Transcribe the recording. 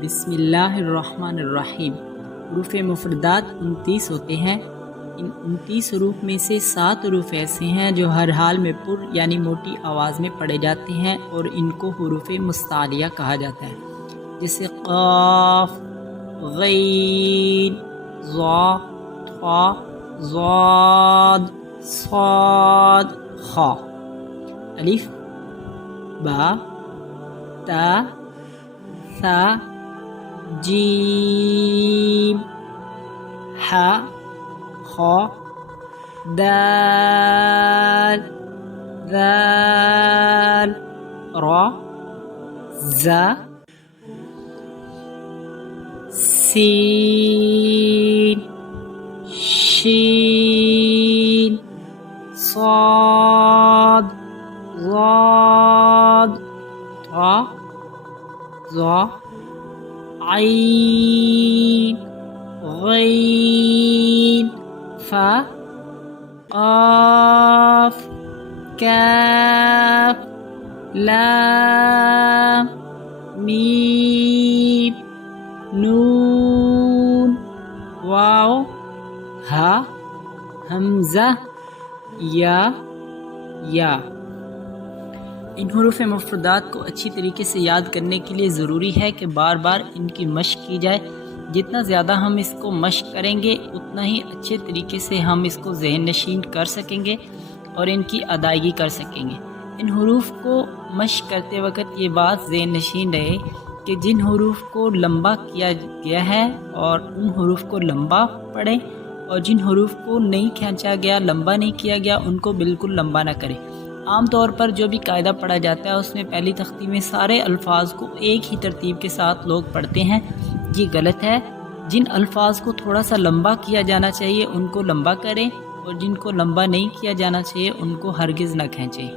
बिस्मिल्लाहिर्रहमानिर्रहीम। हुरूफ मुफरदात 29 होते हैं। इन 29 हरूफ में से 7 हरूफ ऐसे हैं जो हर हाल में पुर यानी मोटी आवाज़ में पढ़े जाते हैं और इनको हुरूफ मुस्तालिया कहा जाता है, जैसे क़ाफ, ग़ैन, ज़ा, ता, ज़ाद, साद, खा। अलिफ, बा, ता, सा, जीम, हा, खा, दाल, दाल, रा, जा, सीन, शीन, साद, ज़ाद, ता, ज़ा, आइन, गैन, फा, क़ाफ, काफ, लाम, मीम, नून, वाव, हा, हमज़ा, या। इन हुरूफ मुफ़रदात को अच्छी तरीके से याद करने के लिए ज़रूरी है कि बार बार इनकी मश्क की जाए। जितना ज़्यादा हम इसको मश्क करेंगे उतना ही अच्छे तरीके से हम इसको ज़हन नशीन कर सकेंगे और इनकी अदायगी कर सकेंगे। इन हुरूफ को मश्क करते वक्त ये बात ज़हन नशीन रहे कि जिन हुरूफ को लंबा किया गया है और उन हुरूफ को लंबा पढ़ें, और जिन हुरूफ को नहीं खींचा गया, लंबा नहीं किया गया, उनको बिल्कुल लंबा ना करें। आम तौर पर जो भी कायदा पढ़ा जाता है उसमें पहली तख्ती में सारे अल्फाज को एक ही तरतीब के साथ लोग पढ़ते हैं। ये गलत है। जिन अल्फाज को थोड़ा सा लंबा किया जाना चाहिए उनको लंबा करें और जिनको लंबा नहीं किया जाना चाहिए उनको हरगिज़ ना खींचें।